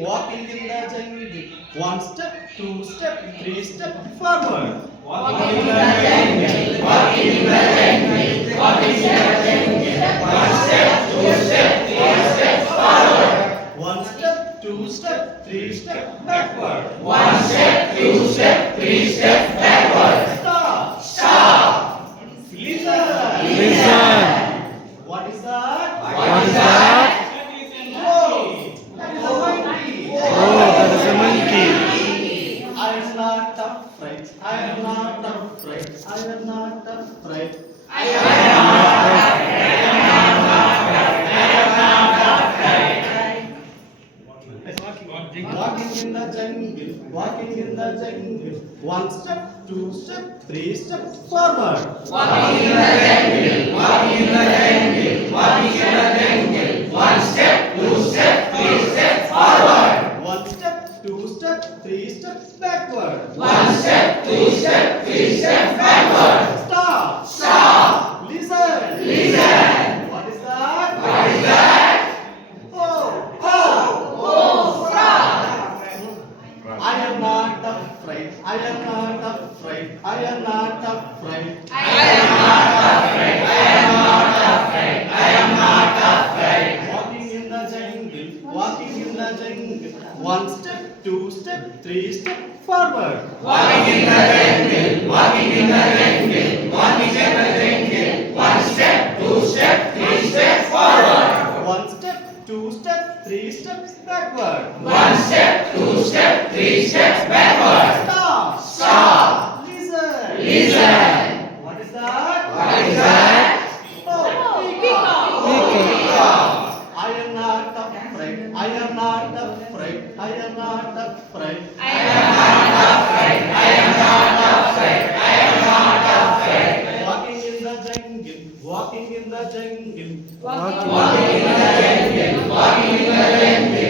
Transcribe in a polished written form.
walking in the jungle. One step, two step, three step forward. Walking in the jungle, walking in the jungle, walking in the jungle. One step, two step, three step forward. One step, two step, three step backward. One step, two step, three step backward. Stop. Stop. Listen. Listen. What is that? What is that? Oh, that is a monkey. Oh, that is a monkey. I am not afraid. I am not afraid. I am not afraid. Walking in the jungle, walking in the jungle. One step, two step, three step forward. Walking in the jungle, walking in the jungle, walking in the jungle. One step, two step, three step forward. One step, two step, three step backward. One step, two step, three step backward. Stop. Stop. Listen. Listen. What is that? What is that? Oh, Oh, frog. I am not afraid. I am not afraid. I am not afraid. I am not afraid. I am not afraid. I am not afraid. Walking in the jungle, walking in the jungle. One step, two step, three step forward. Walking in the jungle, walking in the jungle, walking in the jungle. One step, two step, three step forward. One step, two step, three steps backward. One step, two step, three steps backward. Stop. Stop. Listen. Listen. What is that? What is that? Oh, Peacock. I am not afraid. I am not afraid. I am not afraid. I am not afraid. I am not afraid. I am not afraid. Walking in the jungle, walking in the jungle. Walking in the jungle, walking in the jungle.